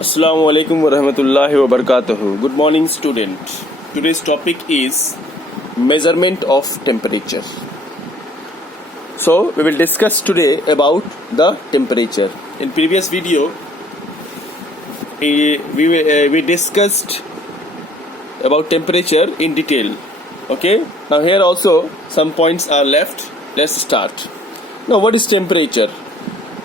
Assalamu alaikum wa rahmatullahi wa barakatuhu. Good morning, student. Today's topic is measurement of temperature. So we will discuss today about the temperature. In previous video, we discussed about temperature in detail. Okay. Now here also some points are left. Let's start. Now what is temperature?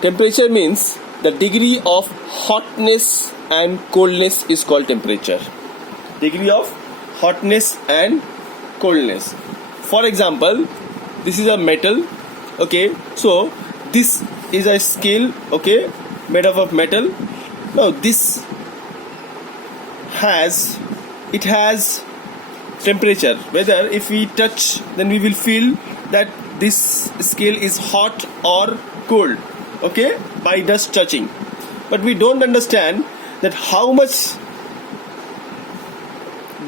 Temperature means the degree of hotness and coldness is called temperature. Degree of hotness and coldness. For example, this is a metal. Okay, so this is a scale. Okay, made up of metal. Now this has temperature. Whether if we touch, then we will feel that this scale is hot or cold. Okay, by just touching, but we don't understand that how much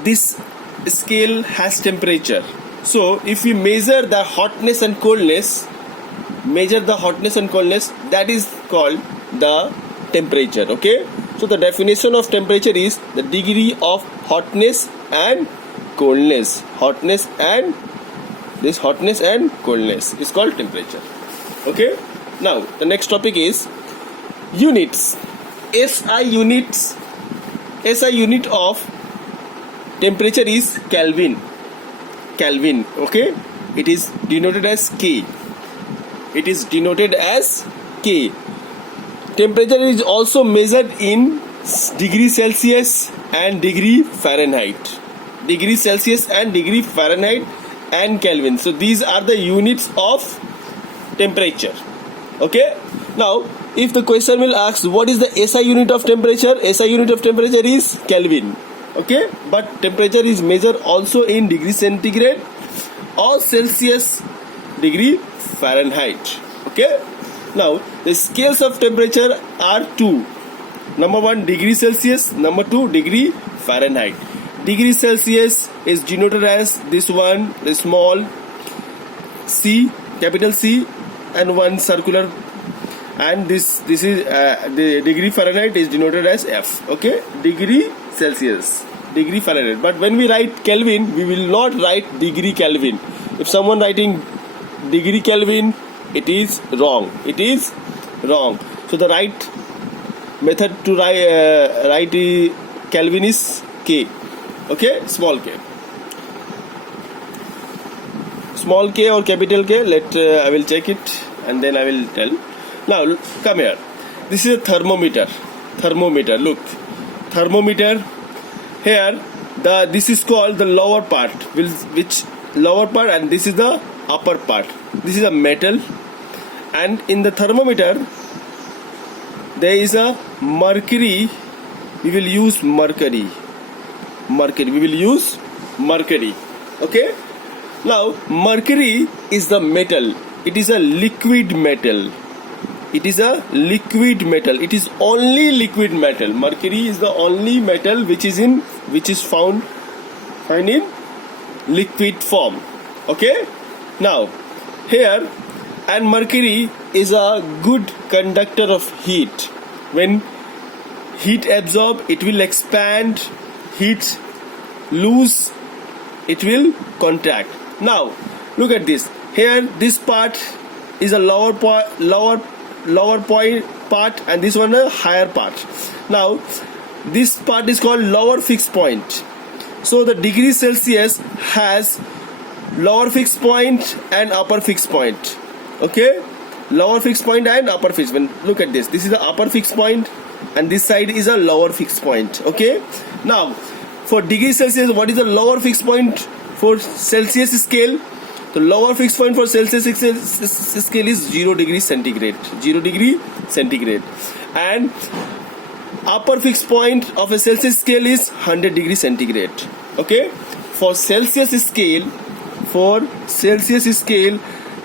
this scale has temperature. So if we measure the hotness and coldness, that is called the temperature. Okay, so the definition of temperature is the degree of hotness and coldness. Hotness and coldness is called temperature. Okay. Now the next topic is units. SI unit of temperature is Kelvin. Okay, it is denoted as K. Temperature is also measured in degree Celsius and degree Fahrenheit. And Kelvin. So these are the units of temperature. Okay. Now, if the question will ask what is the SI unit of temperature, SI unit of temperature is Kelvin. Okay. But temperature is measured also in degree centigrade or Celsius, degree Fahrenheit. Okay. Now, the scales of temperature are two. Number 1, degree Celsius. Number 2, degree Fahrenheit. Degree Celsius is denoted as this one, the small C, capital C, and one circular, and this is the degree Fahrenheit is denoted as F. Okay, degree Celsius, degree Fahrenheit. But when we write Kelvin, we will not write degree Kelvin. If someone writing degree Kelvin, it is wrong. So the right method to write Kelvin is K. Okay, small k or capital K. I will check it and then I will tell. Now come here. This is a thermometer. Look, thermometer. Here this is called the lower part. Which lower part, and this is the upper part. This is a metal, and in the thermometer there is a mercury. We will use mercury. Okay. Now mercury is the metal. It is a liquid metal. It is only liquid metal. Mercury is the only metal which is found in liquid form. Okay. Now here, and mercury is a good conductor of heat. When heat absorb, it will expand. Heat lose, it will contract. Now look at this. Here this part is a lower part, and this one a higher part. Now this part is called lower fixed point. So the degree Celsius has lower fixed point and upper fixed point. Okay, lower fixed point and upper fixed point. Look at this. This is the upper fixed point, and this side is a lower fixed point. Okay. Now for degree Celsius, what is the lower fixed point for Celsius scale? The lower fixed point for Celsius scale is 0 degree centigrade. And upper fixed point of a Celsius scale is 100 degree centigrade. Okay. For Celsius scale,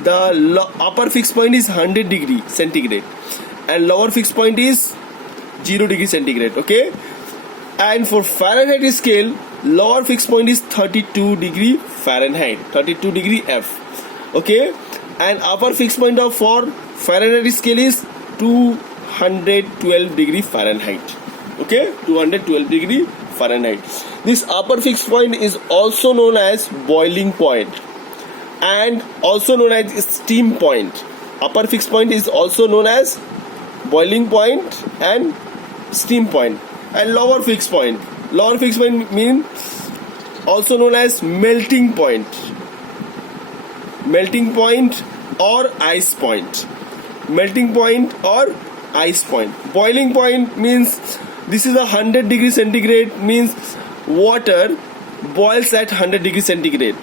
the upper fixed point is 100 degree centigrade, and lower fixed point is 0 degree centigrade. Okay. And for Fahrenheit scale, lower fixed point is 32 degree Fahrenheit, 32 degree F. Okay, and upper fixed point for Fahrenheit scale is 212 degree Fahrenheit. Okay, 212 degree Fahrenheit. This upper fixed point is also known as boiling point and also known as steam point. Upper fixed point is also known as boiling point and steam point. And lower fixed point. Lower fixed point means also known as melting point. Melting point or ice point. Melting point or ice point. Boiling point means this is 100 degree centigrade, means water boils at 100 degree centigrade.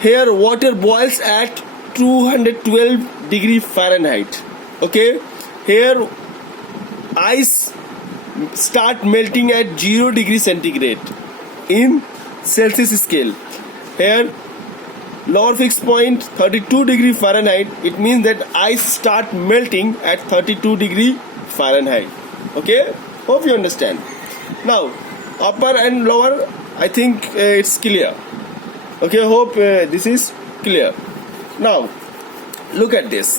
Here water boils at 212 degree Fahrenheit. Okay, here ice start melting at 0 degree centigrade in Celsius scale. Here lower fixed point 32 degree Fahrenheit, it means that ice start melting at 32 degree Fahrenheit. Okay, hope you understand. Now upper and lower, I think it's clear. Okay, hope this is clear. Now look at this.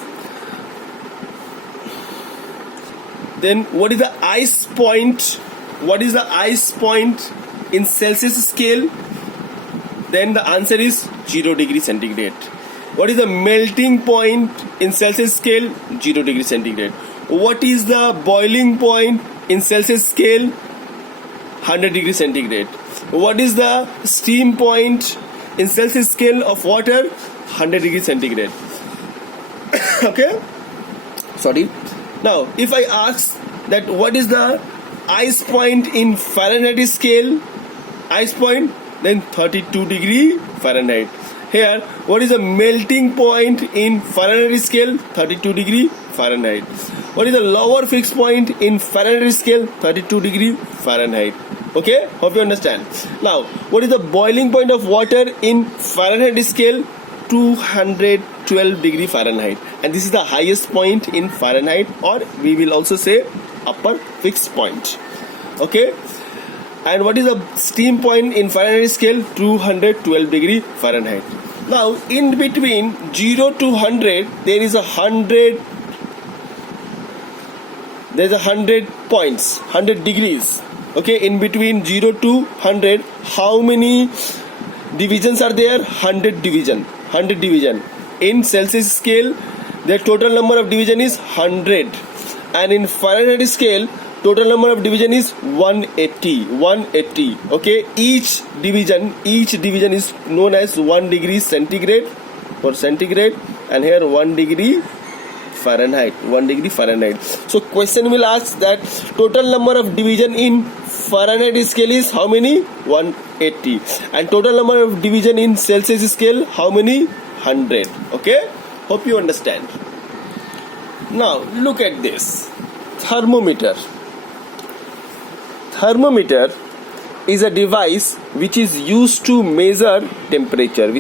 Then what is the ice point? What is the ice point in Celsius scale? Then the answer is 0 degree centigrade. What is the melting point in Celsius scale? 0 degree centigrade. What is the boiling point in Celsius scale? 100 degree centigrade. What is the steam point in Celsius scale of water? 100 degree centigrade. Okay, sorry. Now if I ask that what is the ice point in Fahrenheit scale, ice point, then 32 degree Fahrenheit. Here what is the melting point in Fahrenheit scale? 32 degree Fahrenheit. What is the lower fixed point in Fahrenheit scale? 32 degree Fahrenheit. Okay, hope you understand. Now what is the boiling point of water in Fahrenheit scale? 212 degree Fahrenheit, and this is the highest point in Fahrenheit, or we will also say upper fixed point. Okay, and what is the steam point in Fahrenheit scale? 212 degree Fahrenheit. Now in between 0 to 100 there is 100, there's 100 points, 100 degrees. Okay, in between 0 to 100 how many divisions are there? 100 division. In Celsius scale the total number of division is 100, and in Fahrenheit scale total number of division is 180. Okay, each division is known as 1 degree centigrade for centigrade, and here 1 degree Fahrenheit. So question will ask that total number of division in Fahrenheit scale is how many? 180, and total number of division in Celsius scale how many? 100. Okay, hope you understand. Now look at this thermometer. Thermometer is a device which is used to measure temperature.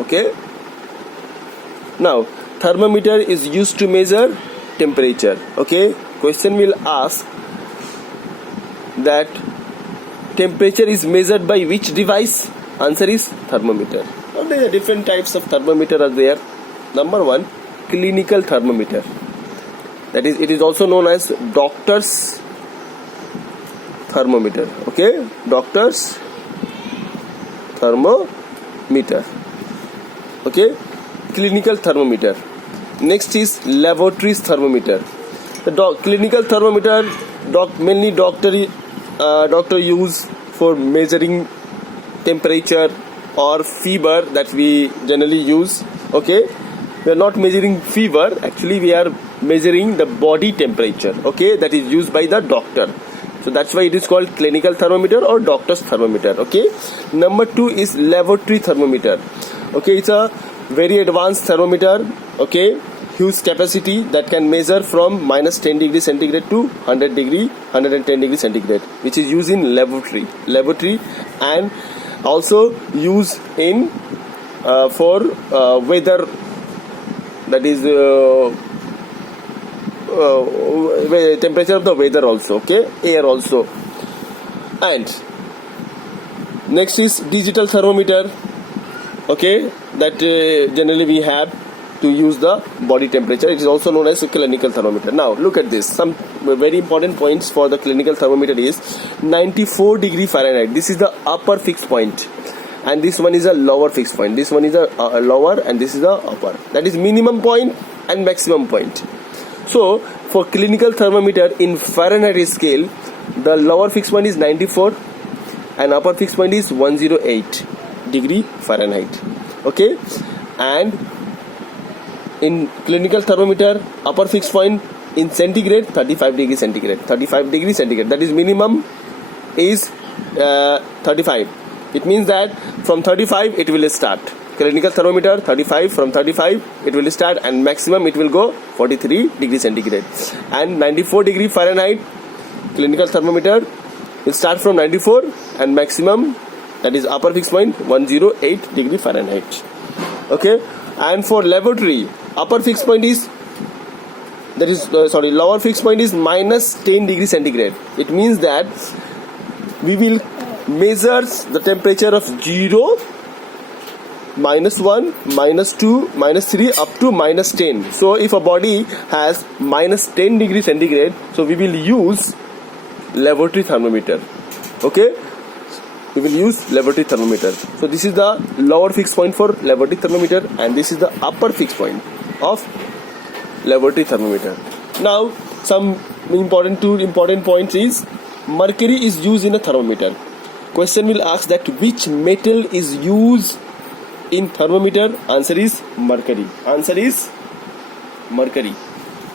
Okay, now thermometer is used to measure temperature. Okay, question will ask that temperature is measured by which device? Answer is thermometer. Now there are different types of thermometer are there. Number one, clinical thermometer. That is, it is also known as doctor's thermometer. Okay, doctor's thermometer. Okay, clinical thermometer. Next is laboratory's thermometer. The clinical thermometer mainly doctor use for measuring temperature or fever that we generally use. Okay, we are not measuring fever, actually we are measuring the body temperature. Okay, that is used by the doctor, so that's why it is called clinical thermometer or doctor's thermometer. Okay, number two is laboratory thermometer. Okay, it's a very advanced thermometer. Okay, huge capacity that can measure from minus 10 degree centigrade to 110 degree centigrade, which is used in laboratory and also used in for weather, that is temperature of the weather also. Okay, air also. And next is digital thermometer. Okay, that generally we have to use the body temperature. It is also known as a clinical thermometer. Now look at this. Some very important points for the clinical thermometer is 94 degree Fahrenheit. This is the upper fixed point, and this one is a lower fixed point. This one is a lower, and this is the upper. That is minimum point and maximum point. So for clinical thermometer in Fahrenheit scale, the lower fixed point is 94 and upper fixed point is 108 degree Fahrenheit. Okay, and in clinical thermometer, upper fixed point in centigrade 35 degree centigrade. 35 degree centigrade. That is minimum is 35. It means that from 35 it will start. Clinical thermometer 35, from 35 it will start, and maximum it will go 43 degree centigrade. And 94 degree Fahrenheit clinical thermometer will start from 94 and maximum, that is upper fixed point, 108 degree Fahrenheit. Okay, and for laboratory, upper fixed point is lower fixed point is minus 10 degree centigrade. It means that we will measure the temperature of 0, -1, -2, -3 up to -10. So if a body has -10 degree centigrade, so we will use laboratory thermometer. Okay, we will use laboratory thermometer. So this is the lower fixed point for laboratory thermometer, and this is the upper fixed point of laboratory thermometer. Now some important points is mercury is used in a thermometer. Question will ask that which metal is used in thermometer. Answer is mercury. Answer is mercury.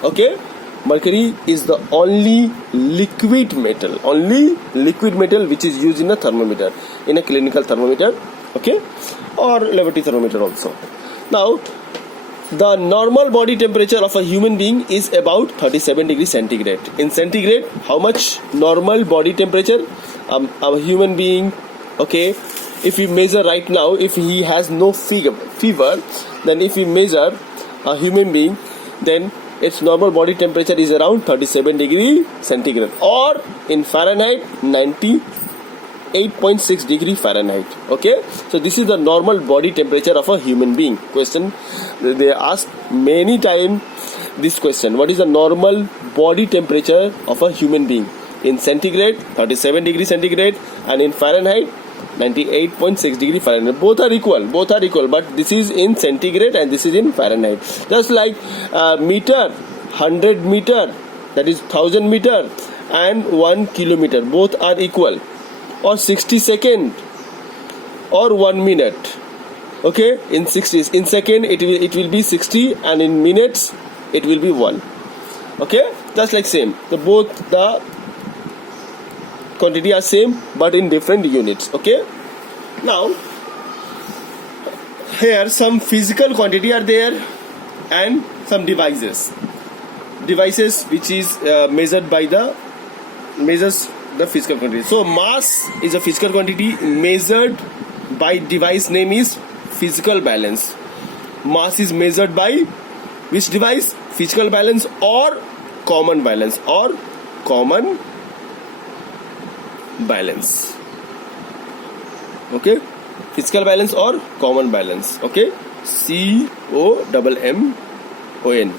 Okay, mercury is the only liquid metal which is used in a thermometer, in a clinical thermometer, okay, or laboratory thermometer also. Now the normal body temperature of a human being is about 37 degrees centigrade. In centigrade, how much normal body temperature a human being, okay, if we measure right now, if he has no fever, then if we measure a human being, then its normal body temperature is around 37 degree centigrade, or in Fahrenheit 98.6 degree Fahrenheit. Okay, so this is the normal body temperature of a human being. Question, they ask many times this question: what is the normal body temperature of a human being? In centigrade 37 degree centigrade, and in Fahrenheit 98.6 degree Fahrenheit. Both are equal, but this is in centigrade and this is in Fahrenheit. Just like meter, 100 meter, that is 1000 meter, and 1 kilometer, both are equal, or 60 second or 1 minute. Okay, in second it will be 60, and in minutes it will be 1. Okay, just like same, both the quantity are same but in different units. Okay, now here some physical quantity are there and some devices which is measures the physical quantity. So mass is a physical quantity measured by device name is physical balance. Mass is measured by which device? Physical balance or common balance, balance. Okay, physical balance or common balance. Okay, COMMON,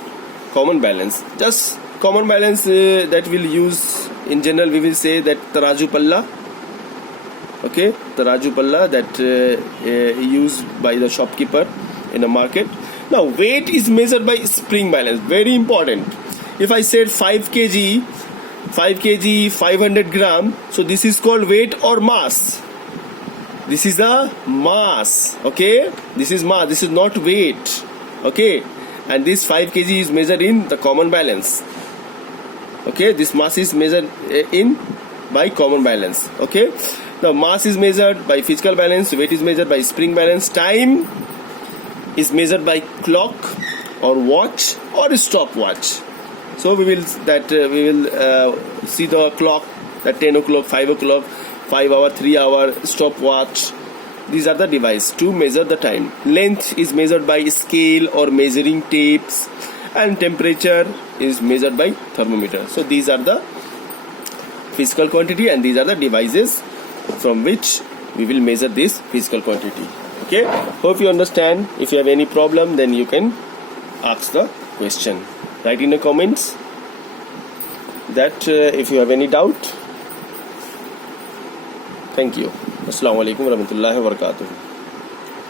common balance. Just common balance that we'll use in general, we will say that taraju palla. Okay, taraju palla that used by the shopkeeper in a market. Now weight is measured by spring balance. Very important. If I said 5 kg 500 gram, so this is called weight or mass. This is the mass. Okay, this is mass, this is not weight. Okay, and this 5 kg is measured in the common balance. Okay, this mass is measured in by common balance. Okay, now mass is measured by physical balance, weight is measured by spring balance, time is measured by clock or watch or stopwatch. So we will see the clock at 10 o'clock, 5 o'clock, 5 hour, 3 hour, stopwatch. These are the device to measure the time. Length is measured by scale or measuring tapes, and temperature is measured by thermometer. So these are the physical quantity, and these are the devices from which we will measure this physical quantity. Okay, hope you understand. If you have any problem, then you can ask the question. Write in the comments that if you have any doubt. Thank you. Assalamu alaikum warahmatullahi wabarakatuh.